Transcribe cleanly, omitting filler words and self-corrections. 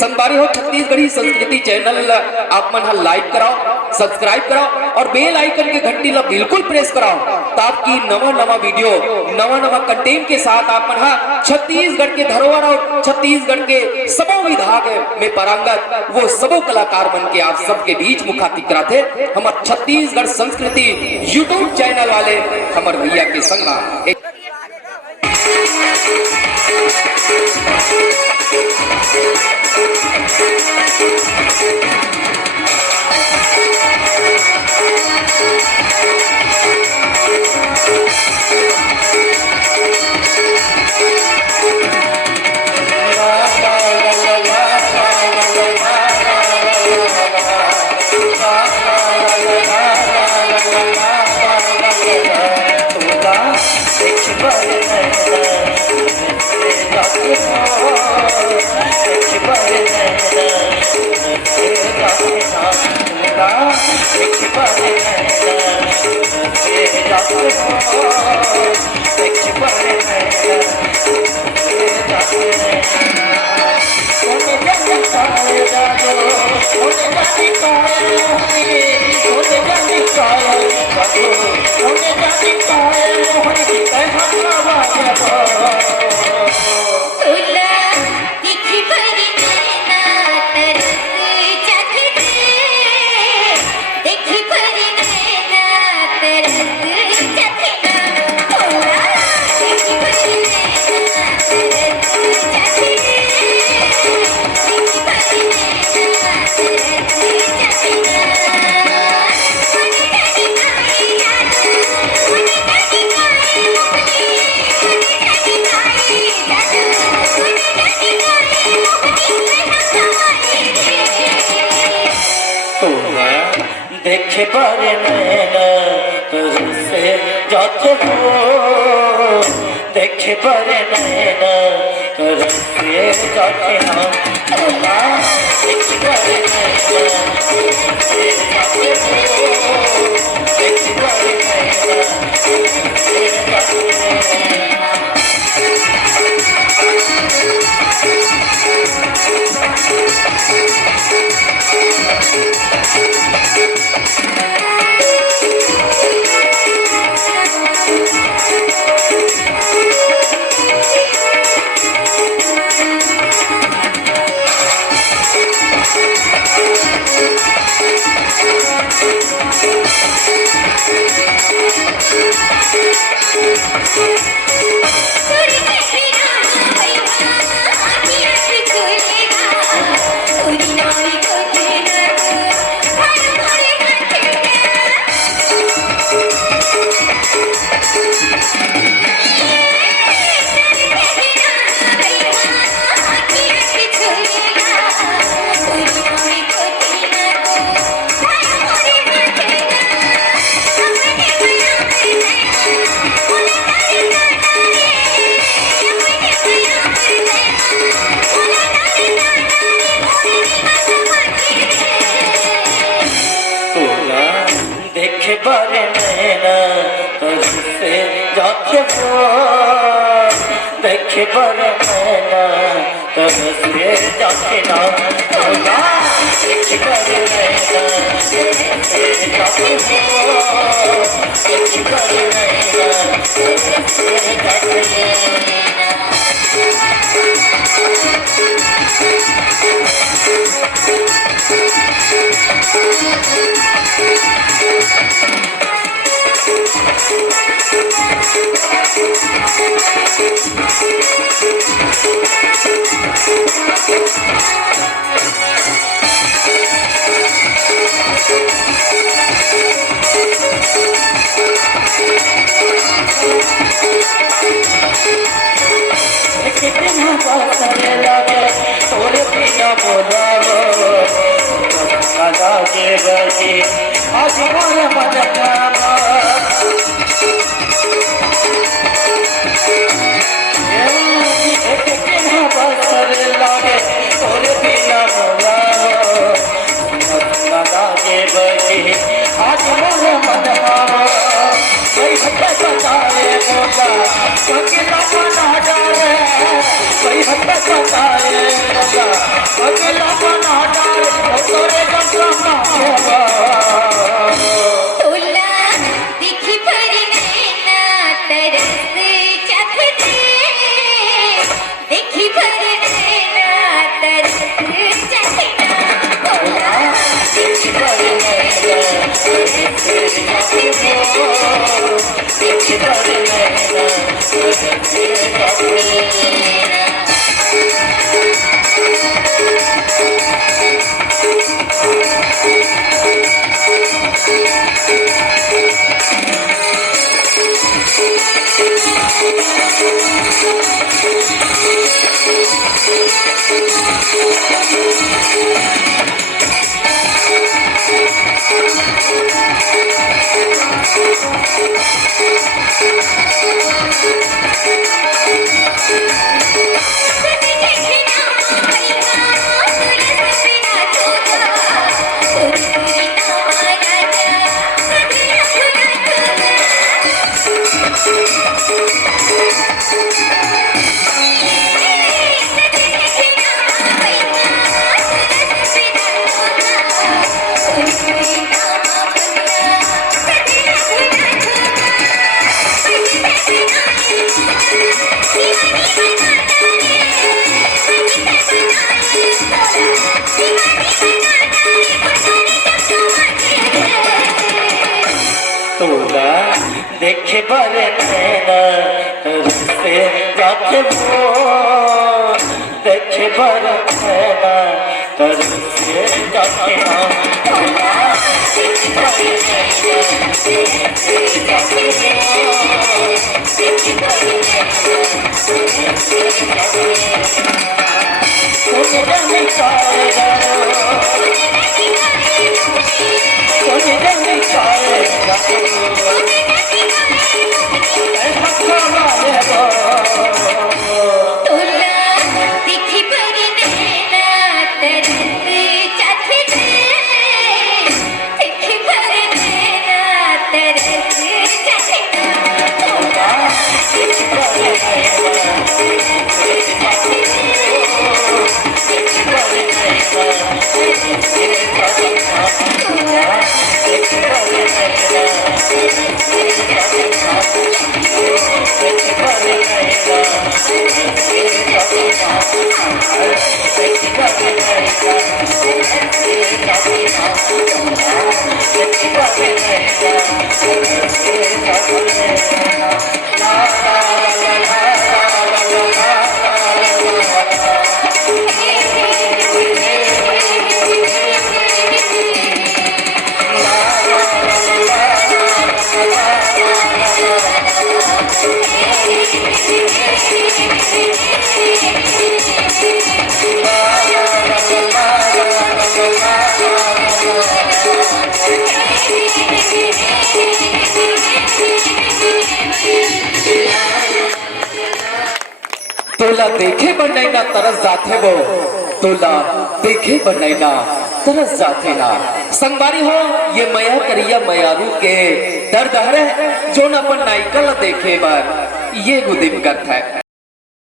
संगवारी हो छत्तीसगढ़ी संस्कृति चैनल आप मन लाइक कराओ, सब्सक्राइब कराओ और बेल आइकन के घंटी ला बिल्कुल प्रेस कराओ ताकि नवा नवा वीडियो नवा नवा कंटेंट के साथ आप मन छत्तीसगढ़ के धरोहर और छत्तीसगढ़ के सबो विभाग में पारंगत वो सबो कलाकार बन के आप सबके बीच मुखातिब कराते हमार छत्तीसगढ़ संस्कृति यूट्यूब चैनल वाले हमार भैया के संग देखे पर नैना तुझसे जाते हो, देखे पर नैना तुझसे जाते हो, देखे पर नैना तुझसे जाते हो, देखे पर नैना तुझसे जाते हो। देखे पर नैना तुझसे जाते हो, देखे पर नैना तुझसे जाते ना, देखे पर नैना तुझसे जाते हो, देखे पर नैना तुझसे जाते हो। तोरे बिना बोलावो सदा के बजे आज मोर मन खाना बसर लागे तोरे बिना बोलावो सदा के बजे आज मोर मन खाना कोई हत्या बताए मोला क्योंकि ना जाए कोई हत्या बताए मोला तोला देखे बरे नैना रुसे जाके वो देखे बरे नैना रुसे जाके हम तोला देखे बरे नैना रुसे जाके वो देखे बरे नैना रुसे जाके सोने जाने पाएगा सोने जाने पाएगा तोला देखे पर नैना तरस जाते वो तोला देखे पर नैना तरस जाते ना संगवारी हो ये मया करिया मयारू के दर्द हरे जो न अपन नाइकल देखे बार ये गुदिम करता है।